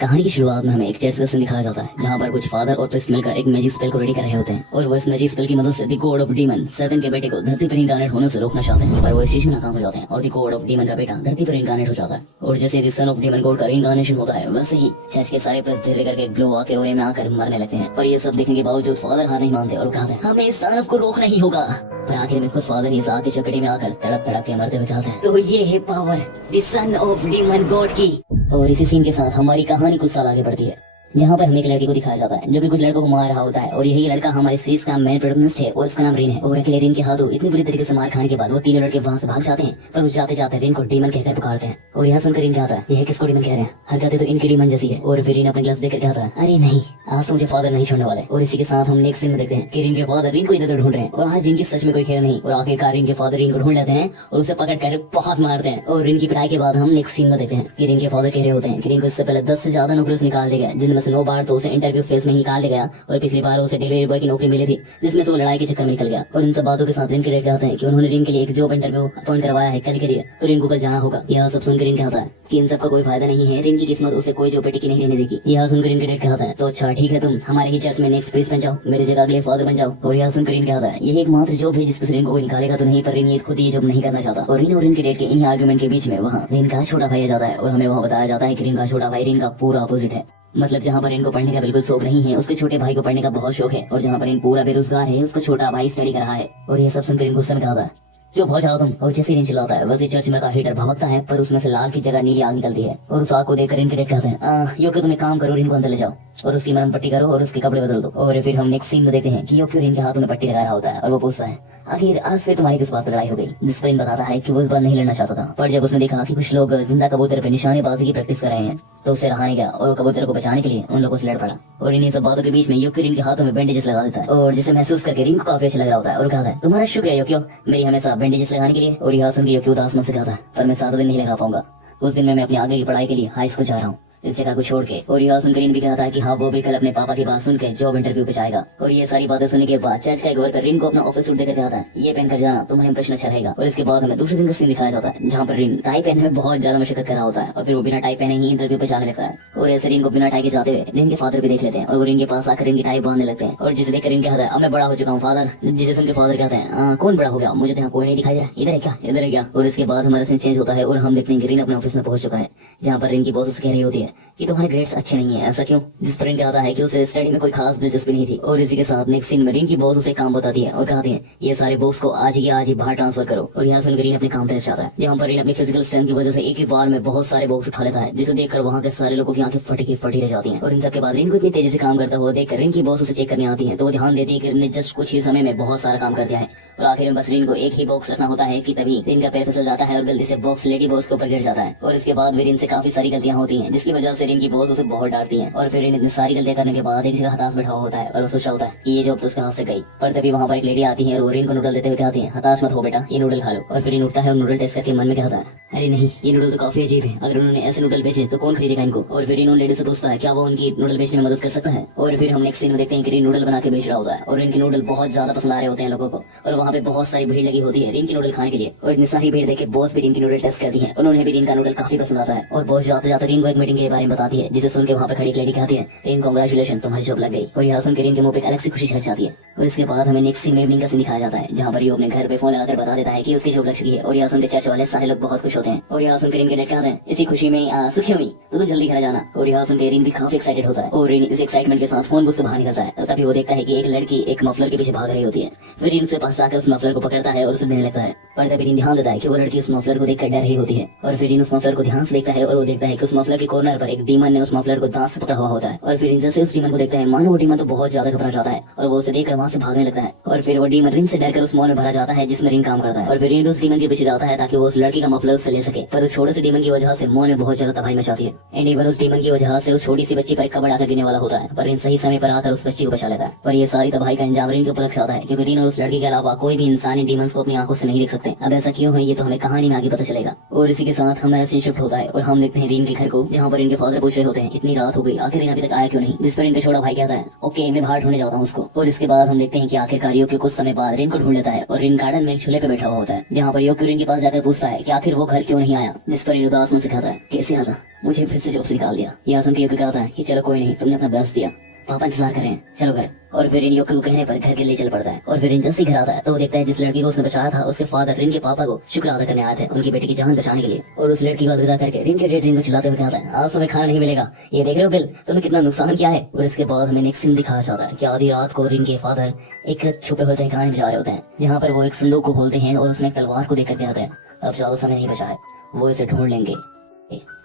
कहानी की शुरुआत में हमें एक चर्च का सीन दिखाया जाता है जहाँ पर कुछ फादर और प्रिस्ट मिलकर एक मैजिक स्पेल को रेडी कर रहे होते हैं और वो इस मैजिक स्पेल की मदद से the God of demon Satan के बेटे को धरती पर इनकारनेट होने से रोकना चाहते हैं, पर वो इस चीज में नाकाम हो जाते हैं और द गॉड ऑफ डीमन का बेटा धरती पर इनकारनेट हो जाता है। और जैसे the son of demon God का इनकारनेशन होता है वैसे ही चर्च के सारे प्रिस्ट धीरे करके ग्लो आके ओरे में आकर मरने लगते हैं। और ये सब देखने के बावजूद फादर हार नहीं मानते और कहते हैं हमें इस दानव को रोकना ही होगा। पर आखिर में खुद फादर इस आग की चकड़ी में आकर तड़प तड़प के मरते हुए कहते हैं तो ये है power the son of demon God की। और इसी सीन के साथ हमारी कहानी कुछ साल आगे बढ़ती है जहाँ पर हमें एक लड़के को दिखाया जाता है जो कि कुछ लड़कों को मार रहा होता है और यही लड़का हमारे सीरीज का मेन प्रोटोगनिस्ट है और उसका नाम रिन है। और अकेले रिन के हाथों इतनी बुरी तरीके से मार खाने के बाद वो तीनों लड़के वहाँ से भाग जाते हैं, पर उस जाते जाते रिन को डीमन कहकर पुकारते हैं। और यहाँ सुनकर रिन कहता है यह किसको डीमन कह रहे हैं, हरकतें तो इनकी डीमन जैसी है। और फिर रिन अपने ग्लव्स देखकर कहता है अरे नहीं, आज तो मुझे फादर नहीं छोड़ने वाले। और इसी के साथ हम नेक्स्ट सीन में देखते हैं कि रिन के फादर रिन को इधर ढूंढ रहे हैं और आज रिन की सच में कोई खेल नहीं। और आखिरकार रिन के फादर रिन को ढूंढ लेते हैं और उसे पकड़ कर बहुत मारते हैं। और रिन की पिटाई के बाद हम नेक्स्ट सीन में देखते हैं कि रिन के फादर कह रहे होते हैं कि रिन को इससे पहले 10 से ज्यादा नौकरियों से निकाल दिया गया, जिनमें से 9 बार तो उसे इंटरव्यू फेस में निकाल दिया गया और पिछली बार उसे डिलीवरी बॉय की नौकरी मिली थी जिसमें से वो लड़ाई के चक्कर में निकल गया। और इन सब बातों के साथ रिन के डैड कहते हैं कि उन्होंने रिन के लिए एक जॉब इंटरव्यू अपॉइंट करवाया है कल के लिए, तो रिन को कल जाना होगा। यह सब सुनकर रिन कहता है कि इन सब का कोई फायदा नहीं है, रिन की किस्मत उसे कोई जॉब टिकी नहीं रहने देगी। यह सुनकर रिन के डैड कहता है तो अच्छा ठीक है, तुम हमारे ही चर्च में नेक्स्ट प्रीस्ट बन जाओ, मेरी जगह अगले फादर बन जाओ। और यह सुनकर रिन कहता है यही एकमात्र जॉब है जिसपे रिन को कोई निकालेगा तो नहीं, पर रिन ये खुद ये जॉब नहीं करना चाहता। और रिन और रिन के डैड के इन्हीं आर्गुमेंट के बीच में वहाँ रिन का छोटा भाई आ जाता है और हमें वहाँ बताया जाता है कि रिन का छोटा भाई रिन का पूरा अपोजिट है। मतलब जहाँ पर इनको पढ़ने का बिल्कुल शौक नहीं है उसके छोटे भाई को पढ़ने का बहुत शौक है, और जहाँ पर इन पूरा बेरोजगार है उसका छोटा भाई स्टडी कर रहा है। और ये सब सुनकर इनको गुस्से में कहता है जो बहुत ज्यादा तुम। और जैसे रिन चिल्लाता है वैसे चर्च में का हीटर भभकता है, पर उसमें से लाल की जगह नीली आग निकलती है। और उस आग को देखकर इनके डैड कहते हैं योक्यो तुम एक काम करो, रिन को अंदर ले जाओ और उसकी मरहम पट्टी करो और उसके कपड़े बदल दो। और फिर हम नेक्स्ट सीन में देखते हैं कि योक्यो रिन के हाथों में पट्टी लगा रहा होता है और वो पूछता है आखिर आज फिर तुम्हारी किस बात पर लड़ाई हो गई, जिस पर इन बताता है कि वो इस बार नहीं लड़ना चाहता था, पर जब उसने देखा कि कुछ लोग जिंदा कबूतर पे निशानेबाजी की प्रैक्टिस कर रहे हैं तो उससे रहा नहीं गया और कबूतर को बचाने के लिए उन लोगों से लड़ पड़ा। और इन्हीं सब बातों के बीच में योक्यो रिन के हाथों में बैंडेजेस लगा देता है और जिसे महसूस करके रिन को काफी अच्छा लग रहा होता है और कहता है तुम्हारा शुक्रिया योक्यो मेरी हमेशा बैंडेजेस लगाने के लिए। और यह सुन के योक्यो उदास मन से कहता है पर मैं 7 दिन नहीं लगा पाऊंगा, उस दिन मैं अपनी आगे की पढ़ाई के लिए हाई स्कूल जा रहा हूँ इस जगह को छोड़ के। और यह सुनकर रिन भी कहता है कि हाँ वो भी कल अपने पापा की बात सुन के जॉब इंटरव्यू पे जाएगा। और ये सारी बातें सुनने के बाद चर्च का एक वर्कर रिन को अपना ऑफिस सूट देकर कहता है ये पहनकर जाना तुम्हारा इंप्रेशन अच्छा रहेगा। और इसके बाद हमें दूसरे दिन का सीन दिखाया जाता है जहाँ पर रिन टाई पहनने में बहुत ज्यादा मशक्कत कर रहा होता है और फिर वो बिना टाई पहने ही इंटरव्यू पे जाने लगता है। और ऐसे रिन को बिना टाई के जाते हुए रिन के फादर भी देख लेते हैं और वो रिन के पास आकर रिन की टाई बांधने लगते हैं। और जिसे देखकर रिन कहता है अब मैं बड़ा हो चुका हूँ फादर, जिसे सुन के फादर कहते हैं कौन बड़ा हो गया, मुझे तो यहाँ कोई नहीं दिखाई दे रहा, इधर है क्या, इधर है क्या। और इसके बाद हमारा सीन चेंज होता है और हम देखते हैं कि रिन अपने ऑफिस में पहुंच चुका है जहाँ पर रिन की बॉस कह रही होती है कि तुम्हारे ग्रेड्स अच्छे नहीं है, ऐसा क्यों। जिस पर रिन कहता है कि उसे स्टडी में कोई खास दिलचस्पी नहीं थी। और इसी के साथ नेक्स्ट सीन में रिन की बॉस उसे काम बताती है और कहती है ये सारे बॉक्स को आज ही बाहर ट्रांसफर करो। और यहाँ सुनकर रिन अपने काम पे जाता है जहाँ पर रिन अपनी फिजिकल स्ट्रेंथ की वजह से एक ही बार में बहुत सारे बॉक्स उठा लेता है, जिसे देखकर वहाँ के सारे लोगों की आंखें फटी रह जाती हैं। और इन सब के बाद रिन को इतनी तेजी से काम करता हुआ देखकर रिन की बॉस उसे चेक करने आती है तो वो ध्यान देती है कि रिन ने जस्ट कुछ ही समय में बहुत सारा काम कर दिया है। और आखिर में बस रिन को एक ही बॉक्स रखना होता है कि तभी रिन का पैर फिसल जाता है और गलती से बॉक्स लेडी बॉस के ऊपर गिर जाता है। और इसके बाद भी रिन से काफी सारी गलतियां होती हैं जिसकी वजह से रिन की बॉस उसे बहुत डांटती है। और फिर रिन इतनी सारी गलतियां करने के बाद एक जगह हताश बैठा हुआ होता है और वो सोच रहा होता है कि ये जॉब तो उसके हाथ से गई। पर तभी वहाँ पर एक लेडी आती है और रिन को नूडल देते हुए कहती है हताश मत हो बेटा, ये नूडल खा लो। और फिर रिन उठता है और नूडल टेस्ट करके मन में कहता है अरे नहीं, ये नूडल तो काफी अजीब है, अगर उन्होंने ऐसे नूडल बेचे तो कौन खरीदेगा इनको। और फिर रिन उन लेडी से पूछता है क्या वो उनकी नूडल बेचने में मदद कर सकता है। और फिर हम नेक्स्ट सीन में देखते हैं कि रिन नूडल बना के बेच रहा होता है और इनके नूडल बहुत ज्यादा पसंद आ रहे होते हैं लोगों को और वहाँ पे बहुत सारी भीड़ लगी होती है रिन की नूडल खाने के लिए। और इतनी सारी भीड़ देख के बॉस भी रिन की नूडल टेस्ट करती है, उन्होंने भी रिन का नूडल काफी पसंद आता है। और बॉस जाते जाते रिन को एक मीटिंग के बारे में बताती है जिसे सुन के वहाँ पे खड़ी एक लेडी कहती है रिन कांग्रेचुलेशन तुम्हारी जॉब लग गई। और यहाँ सुन के रिन के मुंह पे अलग से खुशी छलक जाती है। और इसके बाद हमें नेक्स्ट सीन में इवनिंग का सीन दिखाया जाता है जहाँ पर ये अपने घर पे फोन लगाकर बता देता है कि उसकी जॉब लग चुकी है। और यहाँ सुन के चर्च वाले सारे लोग बहुत खुश होते हैं और यहाँ सुनकर इनके डैड कहते हैं इसी खुशी में सुखी हुई तो तुम जल्दी घर जाना। और यहाँ सुनकर रिन भी काफी एक्साइटेड होता है और रिन इस एक्साइटमेंट के साथ फोन बुक से बाहर निकलता है। तभी वो देखता है कि एक लड़की एक मफलर के पीछे भाग रही होती है। फिर रिन उसके पास जाकर उस मफलर को पकड़ता है और उसे देने लगता है, पर तभी रिन ध्यान देता है कि वो लड़की उस मफलर को देखकर डर रही होती है। और फिर रिन उस मफलर को ध्यान से देखता है और वो देखता है कि उस मफलर के कॉर्नर पर एक डीमन ने उस मफलर को दांत से पकड़ा हुआ होता है। और फिर रिन जैसे उस डीमन को देखता है मानो वो डीमन तो बहुत ज्यादा घबरा जाता है और वो उसे देखकर वहाँ से भागने लगता है। और फिर वो डीमन रिन से डरकर उस मॉल में भरा जाता है जिसमें रिन काम करता है। और फिर रिन उस डीमन के पीछे जाता है ताकि वो उस लड़की का मफलर उससे ले सके, पर उस छोटे से डीमन की वजह से मॉल में बहुत ज्यादा तबाही मचाती है। एंड इवन उस डीमन की वजह से उस छोटी सी बच्ची पर एक कपड़ा आकर गिरने वाला होता है, पर रिन सही समय पर आकर उस बच्ची को बचा लेता है। और ये सारी तबाही का अंजाम रिन के ऊपर आता है क्योंकि रिन और उस लड़की के अलावा कोई भी इंसान इन डीमंस को अपनी आंखों से नहीं देख सकते। अब ऐसा क्यों है ये तो हमें कहानी में आगे पता चलेगा। और इसी के साथ हमारा सीन शिफ्ट होता है और हम देखते हैं रिन के घर को जहाँ पर इनके फादर पूछ रहे होते हैं इतनी रात हो गई आखिर इन अभी तक आया क्यों नहीं, जिस पर इनका छोटा भाई कहता है ओके मैं बाहर ढूंढने जाता हूँ उसको। और इसके बाद हम देखते हैं कि आखिरकार योक्यो कुछ समय बाद रिन को ढूंढ लेता है और रिन गार्डन में एक झूले पे बैठा हुआ होता है, जहाँ पर योक्यो रिन के पास जाकर पूछता है कि आखिर वो घर क्यों नहीं आया, जिस पर इन उदास मन से कहता है कैसे आता, मुझे फिर से जॉब से निकाल दिया। यह सुन के योक्यो कहता है कि चलो कोई नहीं, तुमने अपना बेस्ट दिया, पापा इंतजार कर रहे हैं, चलो घर। और फिर इन योक्यो को कहने पर घर के लिए चल पड़ता है। और फिर इन जैसे ही घर आता है तो वो देखता है जिस लड़की को उसने बचाया था उसके फादर रिन के पापा को शुक्र अदा करने आए थे उनकी बेटी की जान बचाने के लिए। और उस लड़की को अलविदा करके रिन के डेड रिन को चिल्लाते हुए कहता है आज तुम्हें खाना नहीं मिलेगा, ये देख रहे हो बिल तुमने कितना नुकसान किया है। और इसके बाद हमें एक सीन दिखाया जाता है कि आधी रात को रिन के फादर एक छुपे होते हैं कहानी बजा रहे होते हैं, जहाँ पर वो एक संदूक को खोलते हैं और उसमें एक तलवार को देकर कहते हैं अब ज्यादा समय नहीं बचा है, वो इसे ढूंढ लेंगे।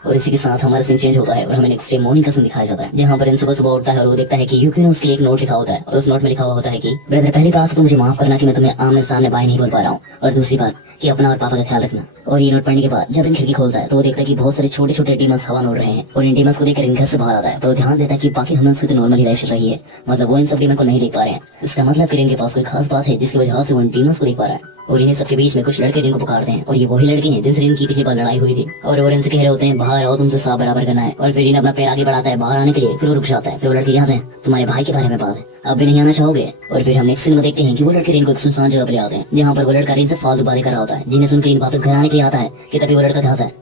और इसी के साथ हमारा सीन चेंज होता है और हमें नेक्स्ट डे मॉर्निंग का सीन दिखाया जाता है, जहाँ पर इन सुबह सुबह उठता है और वो देखता है कि यूकी ने उसके लिए एक नोट लिखा होता है और उस नोट में लिखा हुआ होता है कि ब्रदर पहली बात तो मुझे माफ करना कि मैं तुम्हें आमने सामने बाय नहीं बोल पा रहा हूँ, और दूसरी बात कि अपना और पापा का ख्याल रखना। और ये नोट पढ़ने के बाद जब इन खिड़की खोलता है तो वो देखता है कि बहुत सारे छोटे छोटे डीमंस हवा में उड़ रहे हैं और इन डीमंस को देखकर इन घर से बाहर आता है, पर वो ध्यान देता है कि बाकी ह्यूमंस की तो नॉर्मली लाइफ चल रही है, मतलब वो इन सब डीमन को नहीं देख पा रहे हैं। इसका मतलब कि इनके पास कोई खास बात है जिसकी वजह से वो इन डीमंस को देख पा रहा है। और इन्हीं सबके बीच में कुछ लड़के इनको पुकारते हैं और ये वही लड़के हैं जिनसे इनकी पिछली बार लड़ाई हुई थी। और इनसे कह रहे होते हैं बाहर आओ, तुमसे साफ बराबर करना है। और फिर इन अपना पैर आगे बढ़ाता है बाहर आने के लिए, फिर वो रुक जाता है। फिर वो लड़के कहते हैं तुम्हारे भाई के बारे में बात है, अब भी नहीं आना चाहोगे। और फिर हम नेक्स्ट सीन में देखते हैं कि वो लड़के इनको एक सुनसान जगह पर ले आते हैं, जहाँ पर वो लड़का इनसे फालतू बातें कर रहा होता है, जिन्हें सुनकर इन वापस घर आने के लिए आता है कि तभी वो लड़का कहता है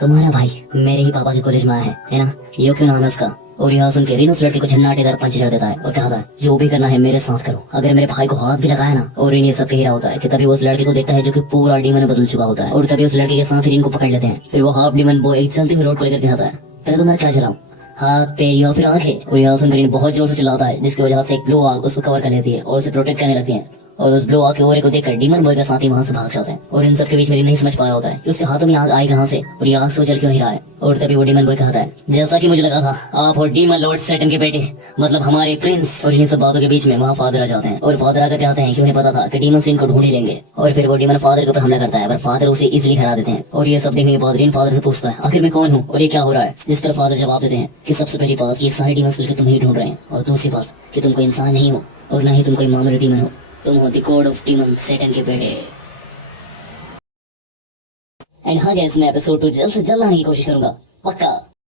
तुम्हारा भाई मेरे ही पापा के कॉलेज में आया है ना, ये क्यों नाम है उसका। और यह सुन के रिन उस लड़के को झन्नाटेदार पंच चढ़ देता है और कहता है जो भी करना है मेरे साथ करो, अगर मेरे भाई को हाथ भी लगाया ना। और रिन ये सब कह रहा होता है कि तभी वो उस लड़के को देखता है जो कि पूरा डीमन में बदल चुका होता है, और तभी उस लड़के के साथ रिन को पकड़ लेते हैं। फिर वो हाफ डीमन बॉय एक चलती हुई रोड को लेकर कहता है पहले तो मैं क्या चलाऊं, हाथ पैर या फिर आंखें। और यह सुनकर रिन बहुत जोर से चिल्लाता है, जिसकी वजह से एक ब्लू आग उसको कवर कर लेती है और उसे प्रोटेक्ट करने लगती है। और उस ब्लू आग के ओरे को देखकर डीमन बॉय का साथी वहां से भाग जाते हैं। और इन सब के बीच में नहीं समझ पा रहा होता है कि उसके हाथों में आग आई कहां से और ये आग से चल क्यों नहीं रहा है। और तभी वो डीमन बॉय कहता है जैसा कि मुझे लगा था आप हो डीमन लॉर्ड सैटर्न के बेटे, मतलब हमारे प्रिंस। और इन सब बातों के बीच में वहाँ फादर आ जाते हैं और फादर आकर कहते हैं कि उन्हें पता था कि डीमन इनको ढूंढ ही लेंगे। और फिर वो डीमन फादर के ऊपर हमला करता है, पर फादर उसे इजीली हरा देते हैं। और ये सब देखने के बाद रिन फादर से पूछता है आखिर मैं कौन हूँ और ये क्या हो रहा है, जिस पर फादर जवाब देते हैं कि सबसे पहली बात ये सारे डीमंस मिलकर तुम्हें ही ढूंढ रहे हैं, और दूसरी बात कि तुम कोई इंसान नहीं हो और न ही तुम कोई मामूली डीमन हो, तुम हो the God of demon Saturn के बेटे। एंड हाँ गाइस मैं एपिसोड 2 जल्द से जल्द आने की कोशिश करूंगा, पक्का।